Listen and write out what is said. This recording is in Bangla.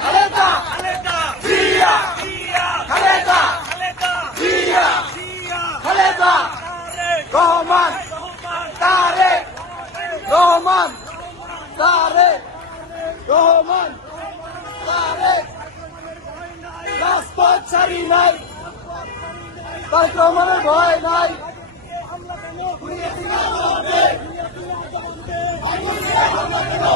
খালেদা জিয়া খালেদা জিয়া খালেদা রহমান তারেক রহমান তারেক রহমান তারেক রাজপথ ছাড়ি নাই তারেক রহমানের ভয় নাই হামলা কেন